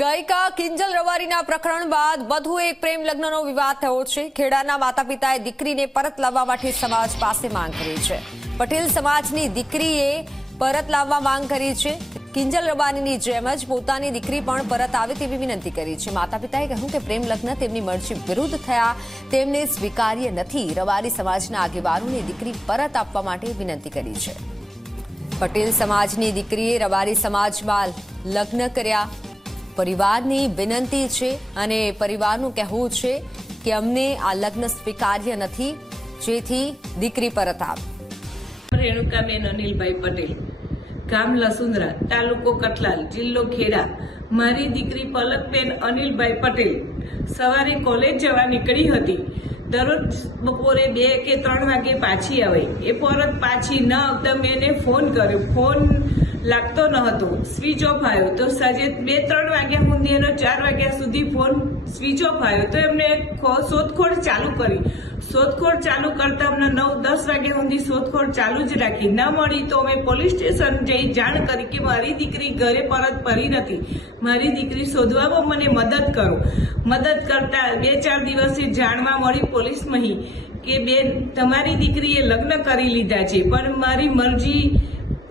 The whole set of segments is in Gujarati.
ગાયિકા કિંજલ રબારીના પ્રકરણ બાદ વધુ એક પ્રેમ લગ્નનો વિવાદ થયો છે। ખેડાના માતા પિતાએ દીકરીને પરત લાવવા માટે સમાજ પાસે માંગ કરી છે। પટેલ સમાજની દીકરીએ પરત લાવવા માંગ કરી છે। કિંજલ રબારીની જેમ જ પોતાની દીકરી પણ પરત આવે તેવી વિનંતી કરી છે। માતા પિતાએ કહ્યું કે પ્રેમ લગ્ન તેમની મરજી વિરુદ્ધ થયા, તેમને સ્વીકાર્ય નથી। રબારી સમાજના આગેવાનોને દીકરી પરત આપવા માટે વિનંતી કરી છે। પટેલ સમાજની દીકરીએ રબારી સમાજમાં લગ્ન કર્યા। પરિવારની વિનંતી છે અને પરિવારનું કહેવું છે કે અમને આ લગ્ન સ્વીકાર્ય નથી, જેથી દીકરી પરત આવે। રેણુકાબેન અનિલભાઈ પટેલ, ગામ લસુંદરા, તાલુકો કઠલાલ, જિલ્લો ખેડા। મારી દીકરી પલકબેન અનિલભાઈ પટેલ સવારે કોલેજ જવા નીકળી હતી। દરરોજ બપોરે 2 કે 3 વાગે પાછી આવે। એ પરત પાછી ન આવતા મેં એને ફોન કર્યો, ફોન લાગતો ન હતો, સ્વિચ ઓફ આવ્યો। તો સાંજે 2-3 વાગ્યા સુધી એનો 4 વાગ્યા સુધી ફોન સ્વિચ ઓફ આવ્યો। તો એમને શોધખોળ ચાલુ કરી। શોધખોળ ચાલુ કરતા અમને 9-10 વાગ્યા સુધી શોધખોળ ચાલુ જ રાખી। ન મળી તો અમે પોલીસ સ્ટેશન જઈ જાણ કરી કે મારી દીકરી ઘરે પરત ફરી નથી, મારી દીકરી શોધવામાં મને મદદ કરો। મદદ કરતા 2-4 દિવસે જાણવા મળી પોલીસમાં કે બેન, તમારી દીકરીએ લગ્ન કરી લીધા છે, પણ મારી મરજી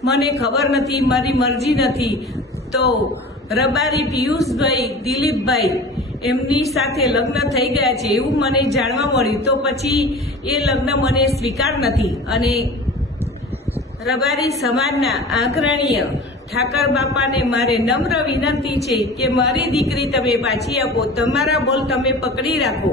મને ખબર નથી, મારી મરજી નથી। તો રબારી પિયુષભાઈ, દિલીપભાઈ એમની સાથે લગ્ન થઈ ગયા છે એવું મને જાણવા મળ્યું। તો પછી એ લગ્ન મને સ્વીકાર નથી અને રબારી સમાજના આગ્રણીય ઠાકર બાપાને મારે નમ્ર વિનંતી છે કે મારી દીકરી તમે પાછી આપો। તમારા બોલ તમે પકડી રાખો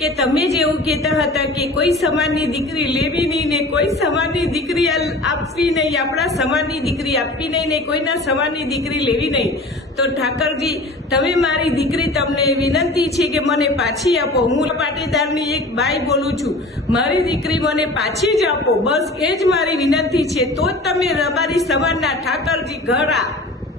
કે તમે જેવું કહેતા હતા કે કોઈ સમાજની દીકરી લેવી નહીં ને કોઈ સમાજની દીકરી આપવી નહીં, આપણા સમાજની દીકરી આપવી નહીં ને કોઈના સમાજની દીકરી લેવી નહીં। તો ઠાકરજી, તમે મારી દીકરી, તમને વિનંતી છે કે મને પાછી આપો। હું પાટીદારની એક બાઈ બોલું છું, મારી દીકરી મને પાછી જ આપો, બસ એ જ મારી વિનંતી છે। તો જ તમે રબારી સમાજના ઠાકરજી ઘર આ